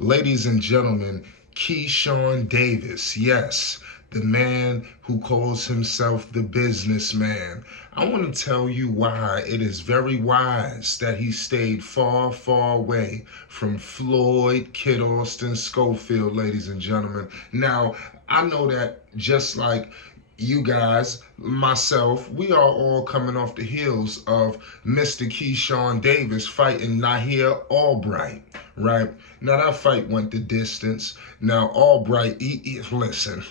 Ladies and gentlemen, Keyshawn Davis, yes, the man who calls himself the businessman. I want to tell you why it is very wise that he stayed far, far away from Floyd, Kid Austin, Schofield, ladies and gentlemen. Now, I know that just like you guys, myself, we are all coming off the heels of Mr. Keyshawn Davis fighting Nahir Albright, right? Now that fight went the distance. Now Albright, listen,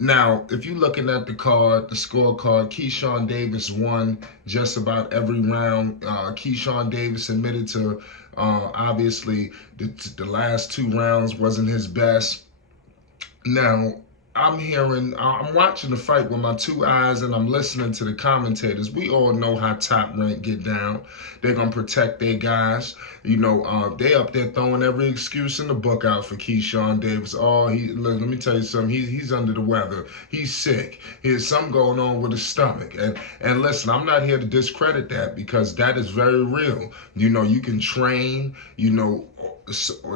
now if you're looking at the card, the scorecard, Keyshawn Davis won just about every round. Keyshawn Davis admitted to obviously the last two rounds wasn't his best. Now, I'm watching the fight with my two eyes and I'm listening to the commentators. We all know how Top Rank get down. They're going to protect their guys. They up there throwing every excuse in the book out for Keyshawn Davis. Let me tell you something. He's under the weather. He's sick. There's something going on with his stomach. And listen, I'm not here to discredit that because that is very real. You can train,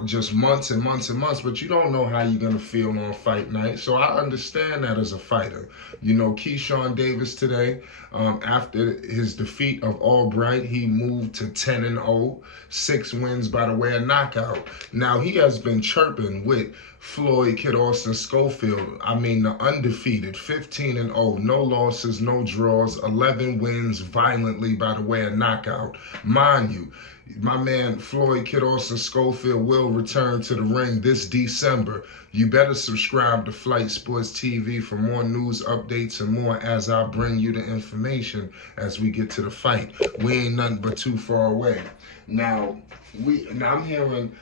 just months and months and months, but you don't know how you're going to feel on fight night. So I understand that as a fighter. Keyshawn Davis today, after his defeat of Albright, he moved to 10-0, 6 wins by the way of knockout. Now he has been chirping with Floyd, Kid Austin, Schofield. I mean, the undefeated, 15-0, no losses, no draws, 11 wins violently by the way of knockout. Mind you, my man Floyd, Kid Austin, Schofield will return to the ring this December. You better subscribe to Flight Sports TV for more news updates and more as I bring you the information as we get to the fight. We ain't nothing but too far away. Now I'm hearing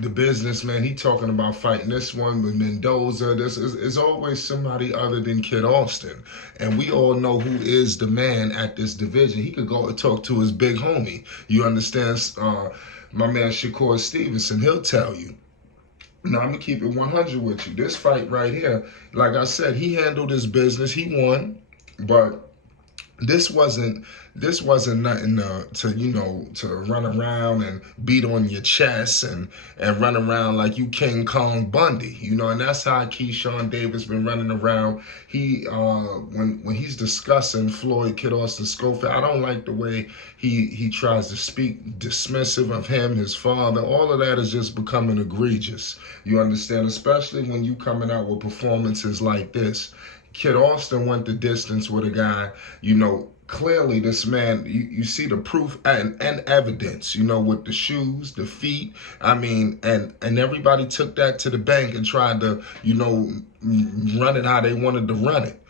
the businessman, he talking about fighting this one with Mendoza. This is always somebody other than Kid Austin. And we all know who is the man at this division. He could go and talk to his big homie. You understand? My man Shakur Stevenson, he'll tell you. Now, I'm going to keep it 100 with you. This fight right here, like I said, he handled his business. He won, but this wasn't nothing to run around and beat on your chest and run around like you King Kong Bundy, and that's how Keyshawn Davis been running around. He when he's discussing Floyd, Kid Austin, Schofield, I don't like the way he tries to speak dismissive of him, his father. All of that is just becoming egregious. You understand, especially when you coming out with performances like this. Kid Austin went the distance with a guy, clearly this man, you see the proof and evidence, with the shoes, the feet. I mean, and everybody took that to the bank and tried to, run it how they wanted to run it.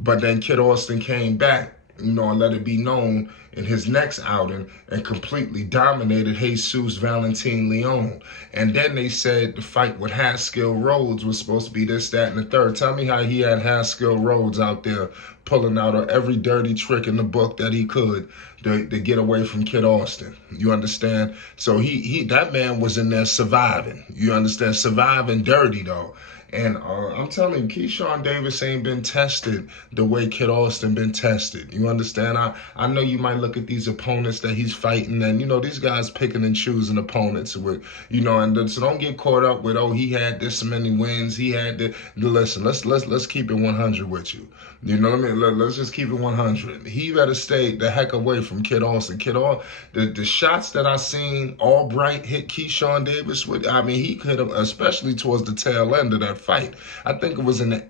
But then Kid Austin came back, and let it be known in his next outing and completely dominated Jesus Valentin Leon. And then they said the fight with Haskell Rhodes was supposed to be this, that, and the third. Tell me how he had Haskell Rhodes out there pulling out every dirty trick in the book that he could to get away from Kid Austin. You understand? So that man was in there surviving. You understand? Surviving dirty, though. And I'm telling you, Keyshawn Davis ain't been tested the way Kid Austin been tested. You understand? I know you might look at these opponents that he's fighting, and these guys picking and choosing opponents with, and so don't get caught up with, he had this many wins, he had the. Listen, let's keep it 100 with you. Let's just keep it 100. He better stay the heck away from Kid Austin. The shots that I seen Albright hit Keyshawn Davis with, I mean, he could have, especially towards the tail end of that fight. I think it was in the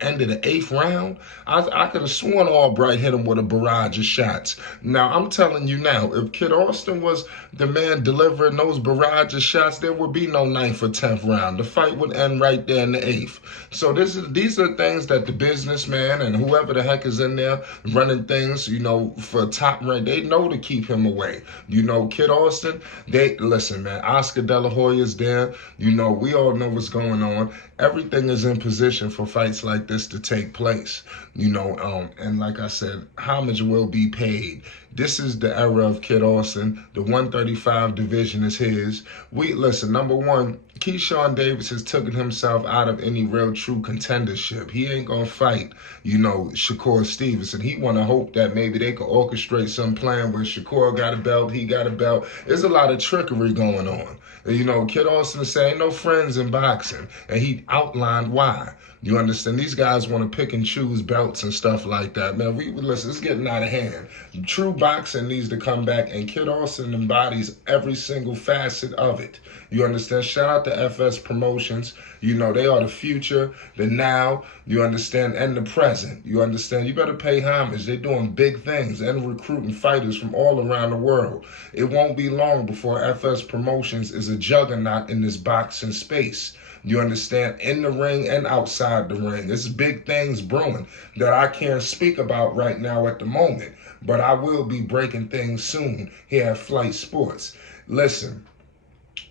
end of the 8th round. I could have sworn Albright hit him with a barrage of shots. Now, I'm telling you now, if Kid Austin was the man delivering those barrage of shots, there would be no 9th or 10th round. The fight would end right there in the 8th. So these are things that the businessman and whoever the heck is in there running things, for Top Rank, they know to keep him away. Kid Austin, listen, man, Oscar De La Hoya's there. We all know what's going on. Everything is in position for fights like this to take place. And like I said, homage will be paid. This is the era of Kid Austin. The 135 division is his. Listen, number one, Keyshawn Davis has taken himself out of any real true contendership. He ain't gonna fight, Shakur Stevenson. He wanna hope that maybe they could orchestrate some plan where Shakur got a belt, he got a belt. There's a lot of trickery going on. Kid Austin said ain't no friends in boxing, and he outlined why. You understand? These guys want to pick and choose belts and stuff like that. Man, listen, it's getting out of hand. True boxing needs to come back, and Kid Austin embodies every single facet of it. You understand? Shout out to FS Promotions. They are the future, the now, you understand, and the present. You understand? You better pay homage. They're doing big things and recruiting fighters from all around the world. It won't be long before FS Promotions is a juggernaut in this boxing space. You understand? In the ring and outside the ring. There's big things brewing that I can't speak about right now at the moment. But I will be breaking things soon here at Flight Sports. Listen,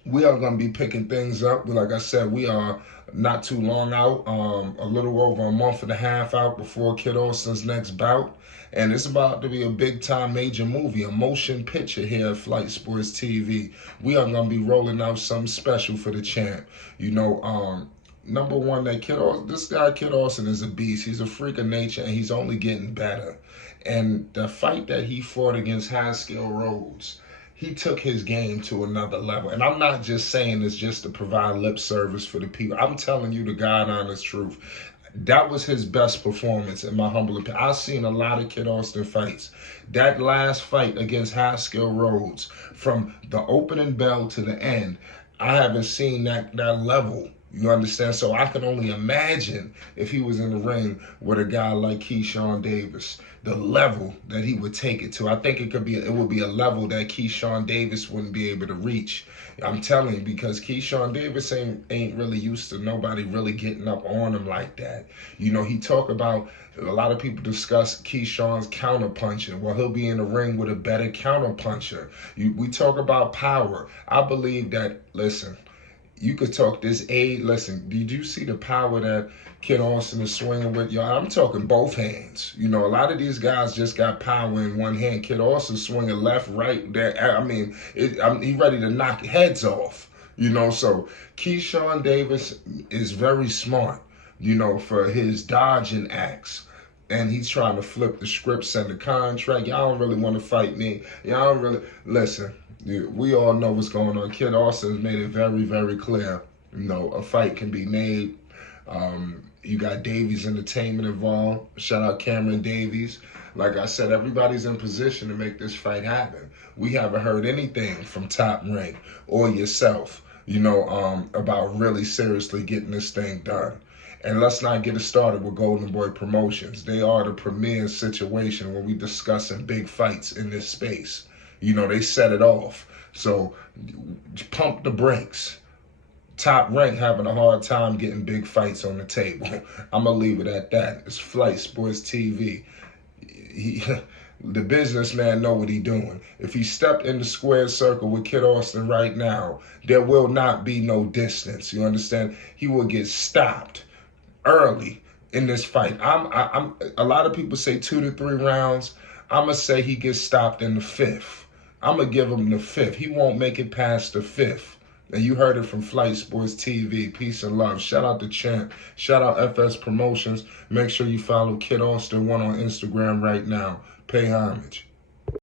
we are going to be picking things up. Like I said, we are not too long out, a little over a month and a half out before Kid Austin's next bout. And it's about to be a big-time major movie, a motion picture here at Flight Sports TV. We are going to be rolling out something special for the champ. Number one, this guy, Kid Austin, is a beast. He's a freak of nature, and he's only getting better. And the fight that he fought against Haskell Rhodes, he took his game to another level. And I'm not just saying this just to provide lip service for the people. I'm telling you the God honest truth. That was his best performance, in my humble opinion. I've seen a lot of Kid Austin fights. That last fight against Haskell Rhodes, from the opening bell to the end, I haven't seen that level. You understand? So I can only imagine if he was in the ring with a guy like Keyshawn Davis, the level that he would take it to. I think it would be a level that Keyshawn Davis wouldn't be able to reach. I'm telling you, because Keyshawn Davis ain't really used to nobody really getting up on him like that. He talk about, a lot of people discuss Keyshawn's counter punching. Well, he'll be in the ring with a better counter puncher. We talk about power. I believe that, listen, you could talk this age. Listen, did you see the power that Kid Austin is swinging with? Y'all, I'm talking both hands. A lot of these guys just got power in one hand. Kid Austin swinging left, right. He's ready to knock heads off. So Keyshawn Davis is very smart, for his dodging acts. And he's trying to flip the script, send the contract. Y'all don't really want to fight me. Y'all don't really, listen. We all know what's going on. Kid Austin has made it very, very clear. A fight can be made. You got Davies Entertainment involved. Shout out Cameron Davies. Like I said, everybody's in position to make this fight happen. We haven't heard anything from Top Rank or yourself, about really seriously getting this thing done. And let's not get it started with Golden Boy Promotions. They are the premier situation when we discussing big fights in this space. They set it off. So pump the brakes. Top Rank having a hard time getting big fights on the table. I'm going to leave it at that. It's Flight Sports TV. The businessman know what he's doing. If he stepped in the square circle with Kid Austin right now, there will not be no distance. You understand? He will get stopped early in this fight. A lot of people say 2 to 3 rounds. I'm going to say he gets stopped in the 5th. I'm going to give him the 5th. He won't make it past the 5th. And you heard it from Flight Sports TV. Peace and love. Shout out to Champ. Shout out FS Promotions. Make sure you follow Kid Austin 1 on Instagram right now. Pay homage.